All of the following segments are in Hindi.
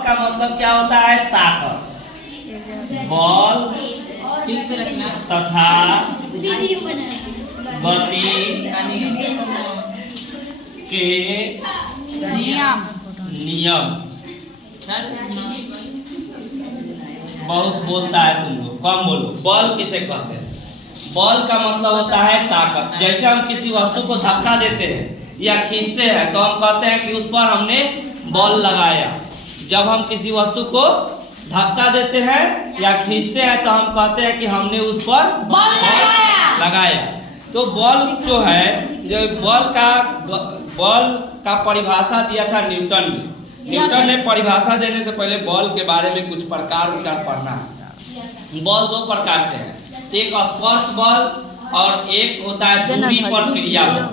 का मतलब क्या होता है? ताकत। बल ठीक से रखना तथा गति के नियम। बहुत बोलता है तुम लोग, कम बोलो। बल किसे कहते हैं? बल का मतलब होता है ताकत। जैसे हम किसी वस्तु को धक्का देते हैं या खींचते हैं तो हम कहते हैं कि उस पर हमने बल लगाया। जब हम किसी वस्तु को धक्का देते हैं या खींचते हैं तो हम कहते हैं कि हमने उस पर बल लगाया। तो बल जो है, जो बल का परिभाषा दिया था न्यूटन ने। न्यूटन ने परिभाषा देने से पहले बल के बारे में कुछ प्रकार का पढ़ना है। बल दो प्रकार के हैं, एक स्पर्श बल और एक होता है दूरी पर क्रिया बल।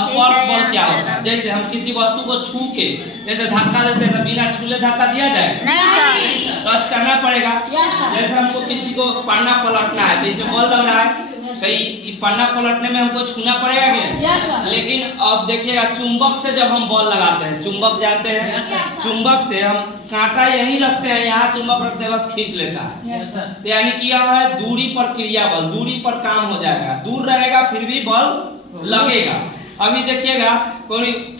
स्पर्श बल क्या होता है? जैसे हम किसी वस्तु को छू के जैसे धक्का देते हैं तो बिना छूले धक्का दिया जाए? नहीं, टच करना पड़ेगा। जैसे हमको किसी को पन्ना पलटना है तो इसमें बल लग रहा है, सही। पन्ना पलटने में हमको छूना पड़ेगा क्या? लेकिन अब देखिएगा, चुंबक से जब हम बल लगाते हैं, चुंबक जानते हैं, चुंबक से हम कांटा यहीं रखते हैं, यहाँ चुंबक रखते हैं, बस खींच लेता है। तो यानी कि यह है दूरी पर क्रिया बल। दूरी पर काम हो जाएगा, दूर रहेगा फिर भी बल लगेगा। अभी देखिएगा, कोई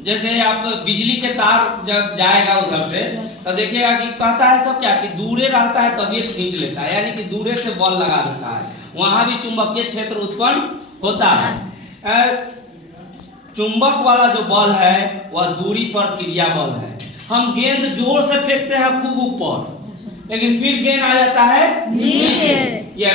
जैसे आप बिजली के तार जब जाएगा उधर से तो देखिएगा कि कहता है सब क्या कि दूरे रहता है तभी खींच लेता है, यानी कि दूरे से बल लगा देता है, वहां भी चुंबकीय क्षेत्र उत्पन्न होता है। चुंबक वाला जो बल है वह दूरी पर क्रिया बल है। हम गेंद जोर से फेंकते हैं खूब ऊपर, लेकिन फिर गेंद आ जाता है नीचे। या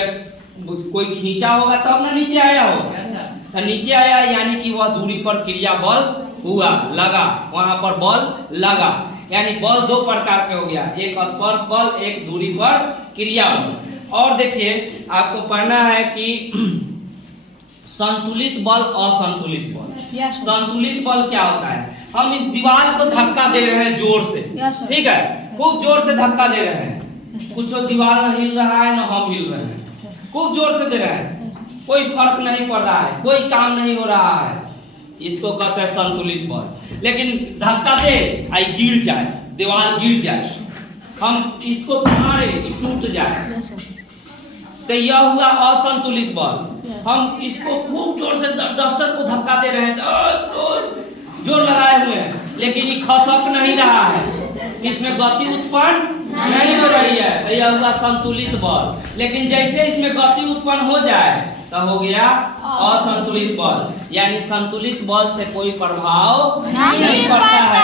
कोई खींचा होगा तब ना नीचे आया होगा, नीचे आया यानी कि वह दूरी पर क्रिया बल हुआ, लगा, वहां पर बल लगा। यानी बल दो प्रकार के हो गया, एक स्पर्श बल, एक दूरी पर क्रिया बल। और देखिए, आपको पढ़ना है कि संतुलित बल, असंतुलित बल। संतुलित बल क्या होता है? हम इस दीवार को धक्का दे रहे हैं जोर से, ठीक है, खूब जोर से धक्का दे रहे हैं, कुछ दीवार न हिल रहा है न हम हिल रहे हैं, खूब जोर से दे रहे हैं, कोई फर्क नहीं पड़ रहा है, कोई काम नहीं हो रहा है, इसको कहते हैं संतुलित बल। लेकिन धक्का दे आई गिर जाए, दीवार गिर जाए, हम इसको मारे टूट जाए, तो यह हुआ असंतुलित बल। हम इसको खूब जोर से डस्टर को धक्का दे रहे हैं, जोर लगाए हुए हैं, लेकिन ये खसक नहीं रहा है, इसमें गति उत्पन्न नहीं हो रही है, तो यह हुआ संतुलित बल। लेकिन जैसे इसमें गति उत्पन्न हो जाए तो हो गया असंतुलित बल। यानी संतुलित बल से कोई प्रभाव नहीं पड़ता है,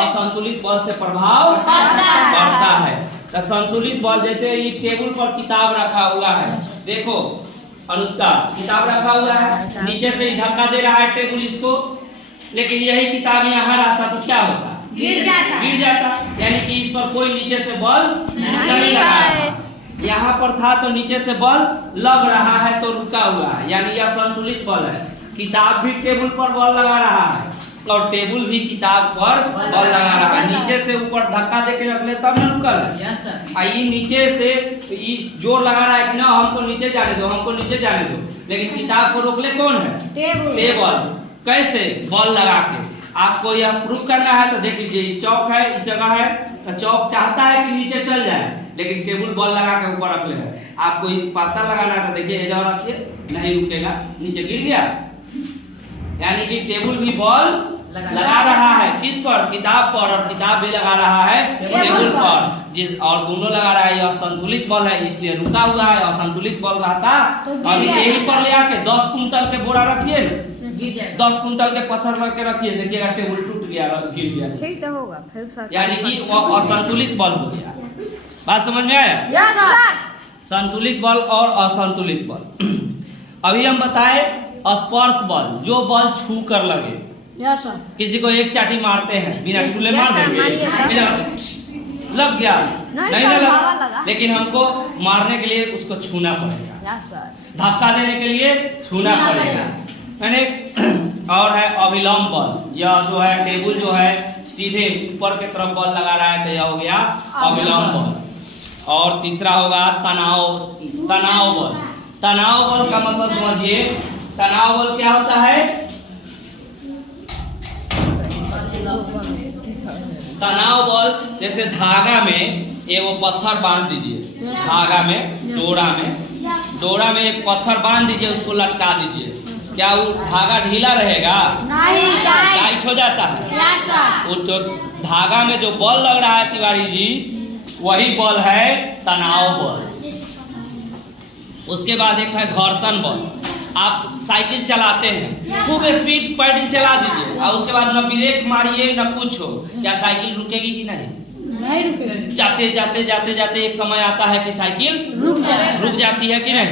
असंतुलित बल से प्रभाव पड़ता है। तो संतुलित बल, जैसे ये टेबल पर किताब रखा हुआ है, देखो अनुष्का, किताब रखा हुआ है, नीचे से धक्का दे रहा है टेबल इसको, लेकिन यही किताब यहाँ रहता तो क्या होता? गिर जाता। यानी कि इस पर कोई नीचे से बल नहीं लगा है, यहाँ पर था तो नीचे से बल लग रहा है तो रुका हुआ है, यानी यह संतुलित बल है। किताब भी टेबल पर बल लगा रहा है और टेबल भी किताब पर बल लगा रहा है। नीचे से ऊपर धक्का देके रख ले तब न रुकल है। ये नीचे से ये जोर लगा रहा है कि ना हमको नीचे जाने दो, हमको नीचे जाने दो, लेकिन किताब को रोक ले कौन है? टेबल। कैसे? बल लगा के। आपको यह प्रूफ करना है तो देख लीजिए, चौक है, इस जगह है, तो चौक चाहता है कि नीचे चल जाए, लेकिन टेबल बल लगा के ऊपर रख लेगा। आपको पता लगाना है तो देखिए, इधर रखिए, नहीं रुकेगा, नीचे गिर गया, यानी कि टेबल भी बल लगा रहा है। किस पर? किताब पर, और किताब भी लगा रहा है टेबल पर, और दोनों लगा रहा है। यह संतुलित बल है, इसलिए रुका हुआ है। असंतुलित बल रहता और यही पर ले आके 10 कुंटल के बोरा रखिए, 10 कुंटल के पत्थर रख के रखिए, देखिएगा टेबल टूट गया, गिर गया, ठीक तो होगा फिर, यानी कि वह असंतुलित बल हो गया। बात समझ में आया? संतुलित बल और असंतुलित बल। अभी हम बताए स्पर्श बल, जो बल छू कर लगे। किसी को एक चाटी मारते हैं, बिना छूले मार देंगे, लग गया, नहीं लगा, लेकिन हमको मारने के लिए उसको छूना पड़ेगा, धक्का देने के लिए छूना पड़ेगा। और है अविलंब बल। यह जो है टेबल जो है सीधे ऊपर के तरफ बल लगा रहा है तो यह हो गया अविलंब बल। और तीसरा होगा तनाव बल। तनाव बल का मतलब समझिए, तनाव बल क्या होता है? तनाव बल जैसे धागा में वो पत्थर बांध दीजिए, धागा में डोरा में एक पत्थर बांध दीजिए, उसको लटका दीजिए, क्या वो धागा ढीला रहेगा? नहीं, टाइट हो जाता है। वो जो धागा में जो बल लग रहा है तिवारी जी, वही बल है तनाव बल। उसके बाद एक है घर्षण बल। आप साइकिल चलाते हैं, खूब स्पीड पैडल चला दीजिए और उसके बाद न ब्रेक मारिए न कुछ हो, क्या साइकिल रुकेगी कि नहीं? नहीं रुकेगी। जाते जाते एक समय आता है कि साइकिल रुक जाती है कि नहीं?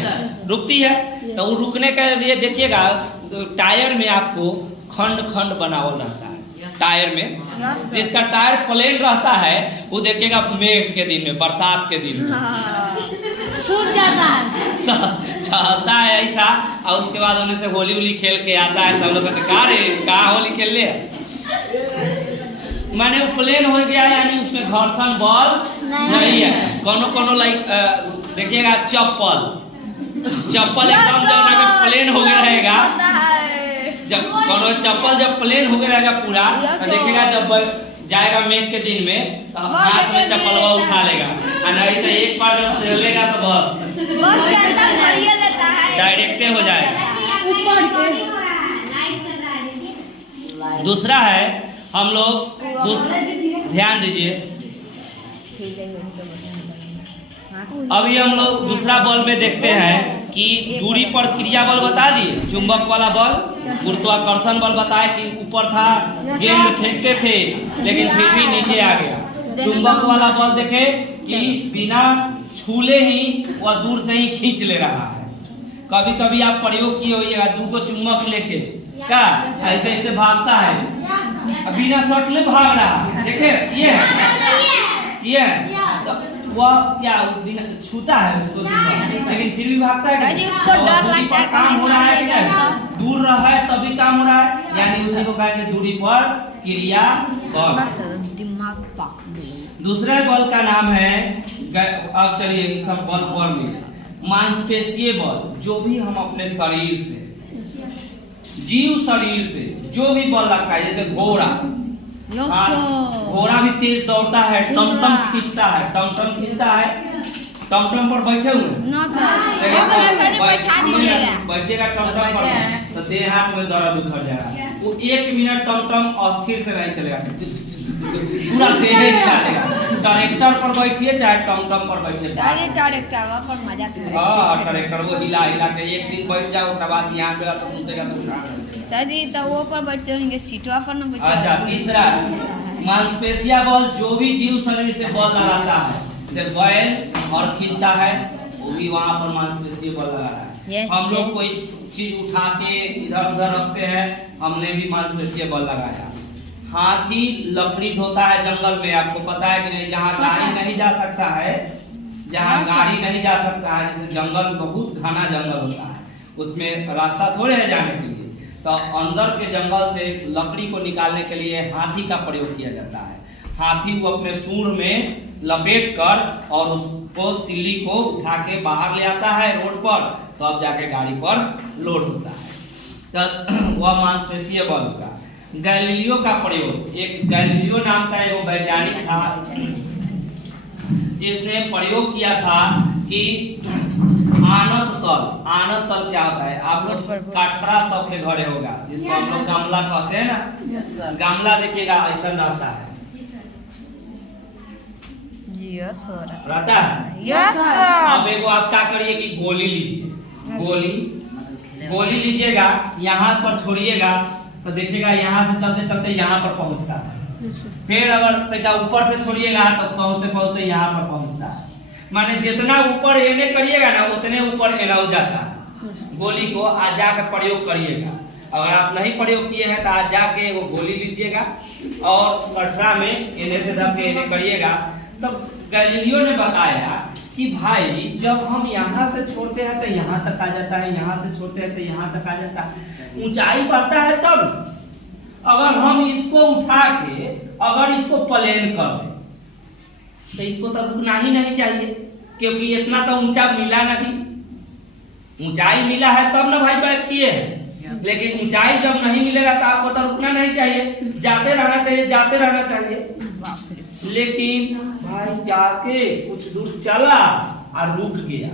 रुकती है। तो वो रुकने के लिए देखिएगा तो टायर में आपको खंड खंड बनावल रहता है टायर में। जिसका टायर प्लेन रहता है वो देखिएगा मेघ के दिन में, बरसात के दिन में सूख जाता है, चलता है ऐसा। और उसके बाद उन्हें से होली उली खेल के आता है, सब लोग कहते कहाँ होली खेल ले, माने वो प्लेन हो गया, यानी उसमें घर्षण बल नहीं है। कोनो लाइक देखिएगा चप्पल एकदम जब प्लेन हो गया रहेगा, जब कोनो चप्पल जब प्लेन हो गया रहेगा पूरा, तो देखिएगा जब जाएगा मेघ के दिन में तो हाथ में चप्पलवा उठा लेगा, और नहीं तो एक बार जब चलेगा तो बस डायरेक्टे हो जाएगा। दूसरा है हम लोग ध्यान दीजिए, अभी हम लोग दूसरा बल में देखते हैं कि दूरी पर क्रिया बल बता दिए, चुंबक वाला बल, गुरुत्वाकर्षण बल बताए कि ऊपर था, गेंद फेंकते थे लेकिन फिर भी नीचे आ गया। चुंबक वाला बल देखे कि बिना छूले ही वह दूर से ही खींच ले रहा है। कभी कभी आप प्रयोग किए होइएगा, दूर को चुंबक लेके क्या ऐसे ऐसे भागता है, बिना सटले भाग रहा है, देखे ये वह क्या बिना छूता है उसको चुंबक, लेकिन फिर भी भागता है। दूरी पर काम हो रहा है क्या? दूर रहा है तभी काम हो रहा है, यानी उसी को कहेंगे दूरी पर क्रिया बल। दूसरे बल का नाम है, अब चलिए सब बल पर में मांसपेशीय बल, जो भी हम अपने शरीर से, जीव शरीर से जो भी बल लगता है, जैसे घोड़ा भी तेज दौड़ता है, टमटम खींचता है, टमटम पर बैठे हुए बैठेगा टमटम पर तो देह हाथ में दर्द उतर जाएगा। वो 1 मिनट टमटम अस्थिर से नहीं चलेगा, पूरा देह हिला देगा। ट्रैक्टर पर बैठिए चाहे टमटम पर बैठिए, ट्रैक्टर वो हिला के एक दिन बैठ जाओ, उसके बाद यहाँ पे तो सुनतेगा तो वो पर बैठते होंगे, सीटवा पर न बैठते। अच्छा, तीसरा मांसपेशिया बल, जो भी जीव शरीर से बल लगाता है, जैसे बैल और खींचता है, वो भी वहाँ पर मांसपेशीय बल लगा रहा है। हम लोग कोई चीज उठा के इधर उधर रखते हैं, हमने भी मांसपेशीय बल लगाया। हाथी लकड़ी ढोता है जंगल में, आपको पता है कि नहीं? जहाँ गाड़ी नहीं जा सकता है, जहाँ गाड़ी नहीं जा सकता है, जैसे जंगल बहुत घना जंगल होता है, उसमें रास्ता थोड़े है जाने के लिए, तो अंदर के जंगल से लकड़ी को निकालने के लिए हाथी का प्रयोग किया जाता है। हाथी को अपने सूंड में लपेट कर और उसको सिल्ली को उठा के बाहर ले आता है रोड पर, तो अब जाके गाड़ी पर लोड होता है। तो वह मांसपेशीय बल का। गैलीलियो का प्रयोग, एक गैलीलियो नाम का एक वैज्ञानिक था जिसने प्रयोग किया था कि आनत तल क्या होता है? आप लोग कटरा सबके घरे होगा, जिसको हम लोग गमला कहते हैं ना, गमला देखिएगा ऐसा रहता है, रहता है। अब एगो आप क्या करिए कि गोली लीजिए, गोली लीजिएगा, यहाँ पर छोड़िएगा तो देखिएगा यहाँ से चलते चलते यहाँ पर पहुँचता है, फिर अगर ऊपर से छोड़िएगा तो पहुँचते पहुँचते यहाँ पर पहुँचता है। माने जितना ऊपर एने करिएगा ना उतने ऊपर एना हो जाता है। गोली को आज जाकर प्रयोग करिएगा, अगर आप नहीं प्रयोग किए हैं तो आज जाके वो गोली लीजिएगा और कटरा में एने से धक के एने करिएगा। तो गैलीलियो ने बताया कि भाई जब हम यहाँ से छोड़ते हैं तो यहाँ तक आ जाता है, यहाँ से छोड़ते हैं तो यहाँ तक आ जाता है, ऊंचाई बढ़ता है। तब अगर हम इसको उठा के अगर इसको प्लेन कर दें तो इसको तो रुकना ही नहीं चाहिए, क्योंकि इतना तो ऊंचा मिला नहीं, ऊंचाई मिला है तब ना भाई बैक किए हैं। लेकिन ऊंचाई जब नहीं मिलेगा तो आपको तो रुकना नहीं चाहिए, जाते रहना चाहिए, जाते रहना चाहिए। लेकिन भाई जाके कुछ दूर चला और रुक गया।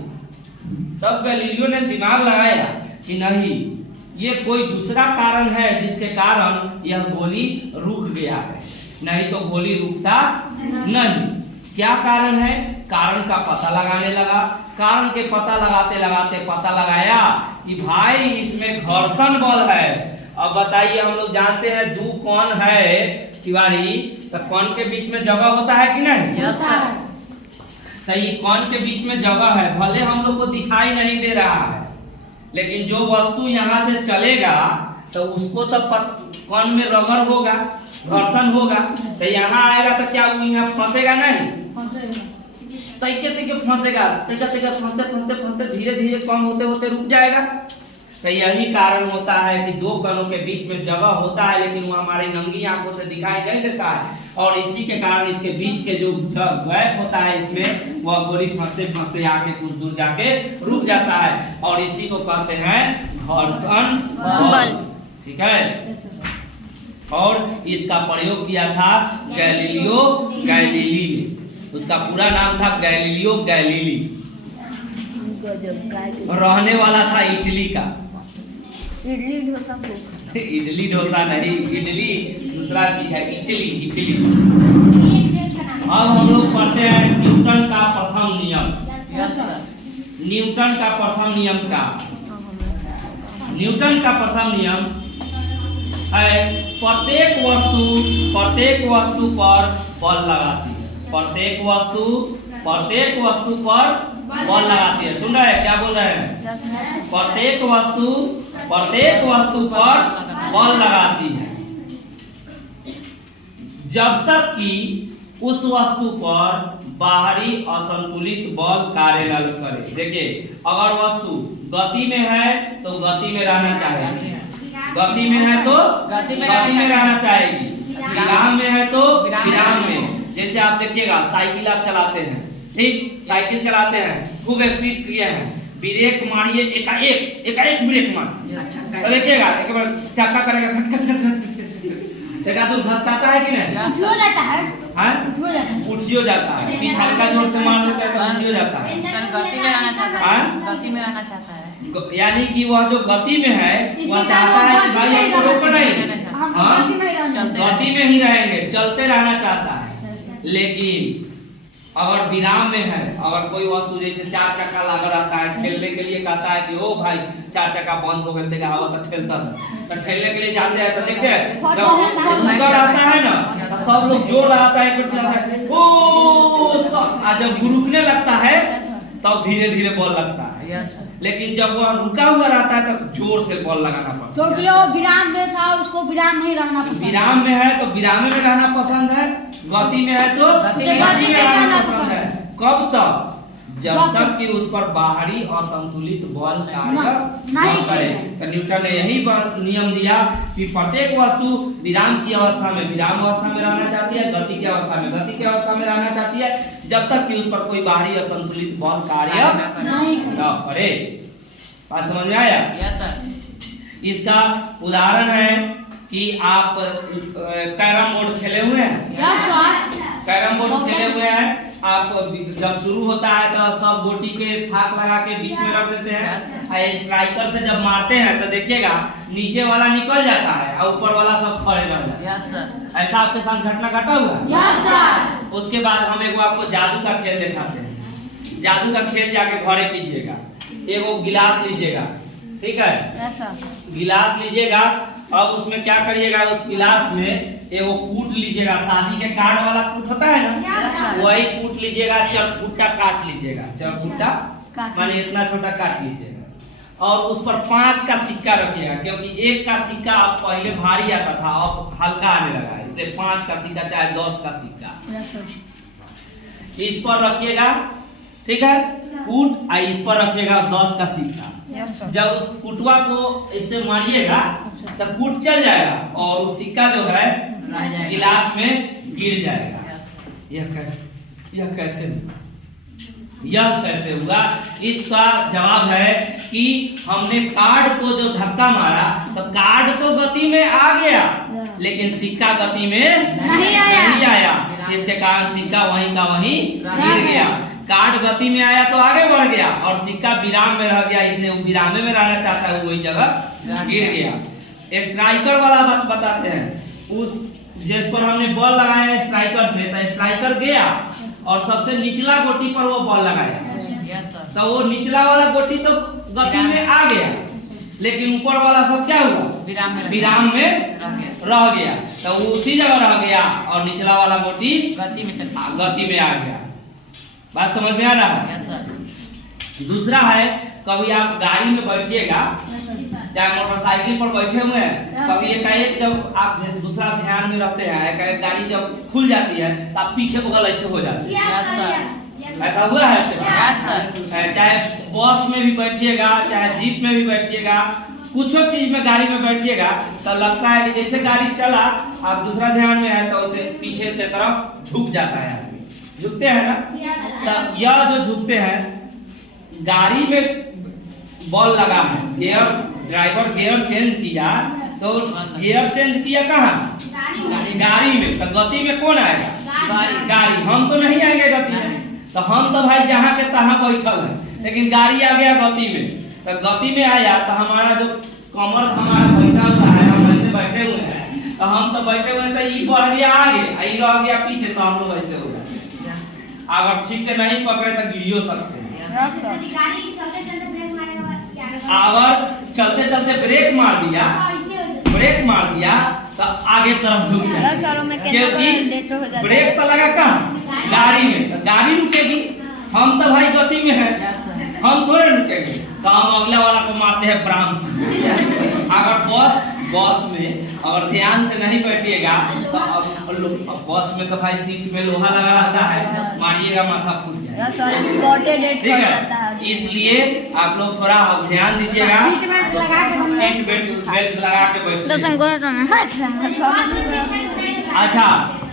तब गैलीलियो ने दिमाग लगाया कि नहीं, ये कोई दूसरा कारण है जिसके कारण यह गोली रुक गया है, नहीं तो गोली रुकता नहीं। क्या कारण है? कारण का पता लगाने लगा। कारण के पता लगाते लगाते पता लगाया कि भाई इसमें घर्षण बल है। अब बताइए, हम लोग जानते हैं दो कौन है तिवारी, तो कौन के बीच में जगह होता है कि नहीं? तो ये कौन के बीच में जगह है, भले हम लोग को दिखाई नहीं दे रहा है, लेकिन जो वस्तु यहाँ से चलेगा तो उसको तो कौन में रगड़ होगा, घर्षण होगा, तो यहाँ आएगा तो क्या वो यहाँ फंसेगा नहीं? तैके तैके फंसेगा, तैके तैके फंसते फंसते फंसते धीरे धीरे कम होते होते रुक जाएगा। तो यही कारण होता है कि दो कणों के बीच में जगह होता है, लेकिन वो हमारी नंगी आंखों से दिखाई नहीं देता है, और इसी के कारण इसके बीच के जो गैप होता है इसमें वह गोली फंसते फंसते आके कुछ दूर जाके रुक जाता है, और इसी को कहते हैं घर्षण बल। ठीक है, और इसका प्रयोग किया था गैलीलियो गैलीली ने। उसका पूरा नाम था गैलीलियो गैलीली, रहने वाला था इटली का। इडली डोसा इडली डोसा नहीं, इडली दूसरा चीज है, इटली इटली। अब हम लोग पढ़ते हैं न्यूटन का प्रथम नियम। न्यूटन का प्रथम नियम का न्यूटन का प्रथम नियम है प्रत्येक वस्तु पर बल लगाती है। प्रत्येक वस्तु पर बल लगाती है। सुन रहे हैं क्या बोल रहे हैं? प्रत्येक वस्तु पर बल लगाती है जब तक कि उस वस्तु पर बाहरी असंतुलित बल कार्य न करे। देखिए, अगर वस्तु गति में है तो गति में रहना चाहिए, गति में है तो गति में रहना चाहिए, विराम में है तो विराम में। जैसे आप देखिएगा, साइकिल आप चलाते हैं, ठीक, साइकिल चलाते हैं, खूब स्पीड किए हैं, ब्रेक मारिए, एकाएक ब्रेक मार, तो देखिएगा एक बार चक्का करेगा खट खट खट खट खट, देखा तो धसकाता है कि नहीं? उठ जाता है, उठ जाता है। पीछे हल्का जोर से मार देता है तो उठ जाता है। गति में रहना चाहता है, गति में रहना चाहता है, यानी कि वह जो गति में है वह चाहता है कि भाई हमको रोको नहीं, गति में ही रहेंगे, चलते रहना चाहता है। लेकिन अगर विराम में है, अगर कोई वस्तु जैसे चार चक्का लगा रहता है, ठेलने के लिए कहता है कि ओ भाई चार चक्का बंद हो गया, देखा हवा तो ठेलता है, तो ठेलने के लिए जाते हैं, तो देखते हैं जब रुका रहता है ना तो सब लोग जोर लगाता है, कुछ लगाता है, ओ तो जब रुकने लगता है तब धीरे धीरे बल लगता है। लेकिन जब वह रुका हुआ रहता है तो जोर से बल लगाना पड़ता है। क्योंकि वो विराम में था, उसको विराम नहीं रहना पसंद। विराम में है तो विराम में रहना पसंद है, गति में है तो गति में रहना पसंद है। कब तक? जब तक कि उस पर बाहरी असंतुलित बल कार्य न करे। तो न्यूटन ने यही नियम दिया कि प्रत्येक वस्तु विराम की अवस्था में विराम अवस्था में रहना चाहती है, गति की अवस्था में गति की अवस्था में रहना चाहती है, जब तक कि उस पर कोई बाहरी असंतुलित बल कार्य न करे। बात समझ में आया? Yes sir. इसका उदाहरण है कि आप कैरम बोर्ड खेले हुए हैं? कैरम बोर्ड खेले हुए हैं आप। जब शुरू होता है तो सब गोटी के थाक लगा के बीच में रख देते हैं, स्ट्राइकर से जब मारते हैं तो देखिएगा नीचे वाला निकल जाता है और ऊपर वाला सब खड़े रह जाता है। Yes sir. ऐसा आपके साथ घटना घटा हुआ? Yes sir. उसके बाद हम एक आपको जादू का खेल दिखाते हैं। जादू का खेल जाके घरे कीजिएगा। एगो गिलास लीजिएगा, ठीक है? गिलास लीजिएगा, अब उसमें क्या करिएगा, उस गिलास में एगो कूट लीजिएगा, शादी के कार्ड वाला कूट होता है ना, वही कूट लीजिएगा, चरखुट्टा काट लीजिएगा, चरखुट्टा माने इतना छोटा काट लीजिएगा, और उस पर 5 का सिक्का रखिएगा, क्योंकि 1 का सिक्का अब पहले भारी आता था, अब हल्का आने लगा, इसलिए 5 का सिक्का चाहे 10 का सिक्का इस पर रखिएगा, ठीक है? कूट और इस पर रखिएगा 10 का सिक्का। जब उस कुटवा को इससे मारिएगा तो कूट चल जाएगा और वो सिक्का जो है गिलास में गिर जाएगा। यह कैसे यह कैसे हुआ? इसका जवाब है कि हमने कार्ड को जो धक्का मारा तो कार्ड तो गति में आ गया लेकिन सिक्का गति में नहीं आया। जिसके कारण सिक्का वहीं का वहीं गिर गया। कार्ड गति में आया तो आगे बढ़ गया और सिक्का विराम में रह गया, इसलिए वो विराम में रहना चाहता है, वही जगह गिर गया। स्ट्राइकर वाला बात बताते हैं। उस जिस पर हमने बॉल लगाया स्ट्राइकर से, तो स्ट्राइकर गया और सबसे निचला गोटी पर वो बॉल लगाया, तो वो निचला वाला गोटी तो गति में आ गया लेकिन ऊपर वाला सब क्या हुआ? विराम में रह गया। तो वो उसी जगह रह गया और निचला वाला गोटी गति में आ गया। बात समझ में आ रहा है? दूसरा है, कभी आप गाड़ी में बैठिएगा, चाहे मोटरसाइकिल पर बैठे हुए हैं, कभी एकाएक जब आप दूसरा ध्यान में रहते हैं, एकाएक गाड़ी जब खुल जाती है तो आप पीछे बगल ऐसे हो जाते हैं। ऐसा हुआ है? चाहे बस में भी बैठिएगा, चाहे जीप में भी बैठिएगा, कुछ चीज में गाड़ी में बैठिएगा तो लगता है कि जैसे गाड़ी चला आप दूसरा ध्यान में है तो उसे पीछे की तरफ झुक जाता है। झुकते हैं ना? तो यह जो झुकते हैं, गाड़ी में बॉल लगा है, गियर ड्राइवर गियर चेंज किया तो गियर चेंज किया कहाँ? गाड़ी में। तो गति में कौन आएगा? गाड़ी। हम तो नहीं आएंगे गति में, तो हम तो भाई जहाँ के तहाँ बैठल है, लेकिन गाड़ी आ गया गति में। तो गति में आया तो हमारा जो कमर हमारा बैठा हुआ है, हम ऐसे बैठे हुए हैं, तो हम तो बैठे हुए तो ये बढ़ गया आगे, ये रह गया पीछे, तो हम लोग ऐसे हो गए। अगर ठीक से नहीं पकड़े तो गिरियो सकते हैं। अगर चलते चलते ब्रेक मार दिया तो आगे तरफ झुक जाए, क्योंकि ब्रेक तो लगा कहाँ? गाड़ी में। तो गाड़ी रुकेगी, हम तो भाई गति में है, हम थोड़े रुकेंगे, तो हम अगला वाला को मारते हैं ब्रांच। अगर बस में अगर ध्यान से नहीं बैठिएगा तो अब बस में तो भाई सीट में लोहा लगा रहता है, मारिएगा माथा फूट जाएगा। इसलिए आप लोग थोड़ा ध्यान दीजिएगा, सीट बेल्ट लगा के बैठिए। अच्छा,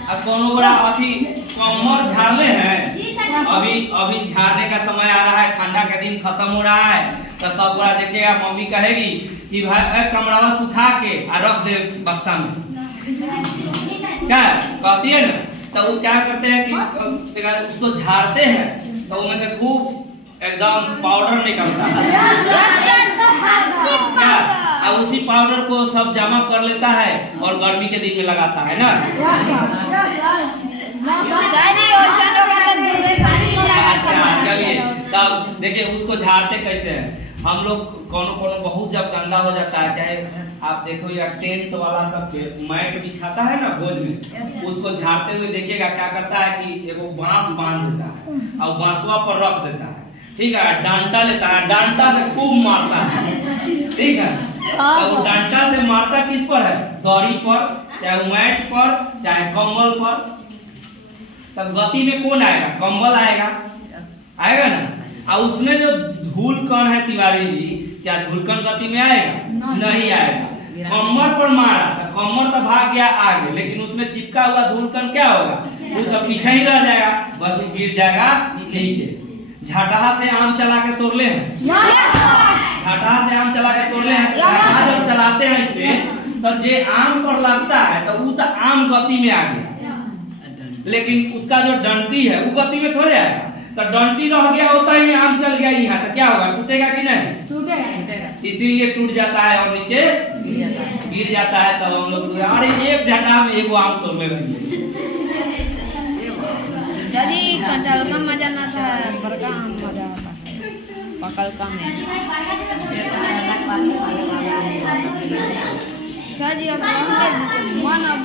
अब कौन बड़ा अभी कमर झाड़ले हैं, अभी झाड़ने का समय आ रहा है, ठंडा का दिन खत्म हो रहा है, तो सब बड़ा देखिएगा, मम्मी कहेगी कि भाई कमरावा सुखा के रख दे बक्सा में, क्या कहती है ना? तो वो क्या करते हैं कि उसको झाड़ते हैं तो उनमें से खूब एकदम पाउडर निकलता है, क्या? और उसी पाउडर को सब जमा कर लेता है और गर्मी के दिन में लगाता है ना। चलिए तब देखिए उसको झाड़ते कैसे हैं। हम लोग कोनो बहुत जब गंदा हो जाता है, चाहे आप देखो या टेंट वाला सब मैट बिछाता है ना भोज में, उसको झाड़ते हुए देखिएगा क्या करता है कि एगो बांस बांध देता है और बांसवा पर रख देता है, ठीक है? डांटा लेता है, डांटा से खूब मारता है, ठीक है? तो डांटा से मारता किस पर है? दौरी पर, चाहे मैट पर, चाहे कंबल पर। तब गति में कौन आएगा? कंबल आएगा ना। और उसमें जो धूल कण है तिवारी जी, क्या धूल कण गति में आएगा? नहीं आएगा। कमर पर मारा तो कमर तो भाग गया आगे, लेकिन उसमें चिपका हुआ धूल कण क्या होगा? वो तो पीछे ही रह जाएगा, बस वो गिर जाएगा नीचे। झटहा से आम चला के तोड़ले हैं, झटहा से आम चला के तोड़ले हैं। जब चलाते हैं इसे तो जे आम पर लगता है तो वो तो आम गति में आ गया, लेकिन उसका जो डंटी है वो गति में थोड़े आएगा। तो डंटी रह गया होता ही आम चल गया यहाँ, तो क्या होगा? टूटेगा कि नहीं? टूटेगा। इसीलिए टूट जाता है और नीचे गिर जाता है। तब हम लोग अरे एक झटहा में एक आम तोड़ ले रही कचल का मजा ना था, बड़का आम मजा आता है, पकल का में सर जी अब मन अब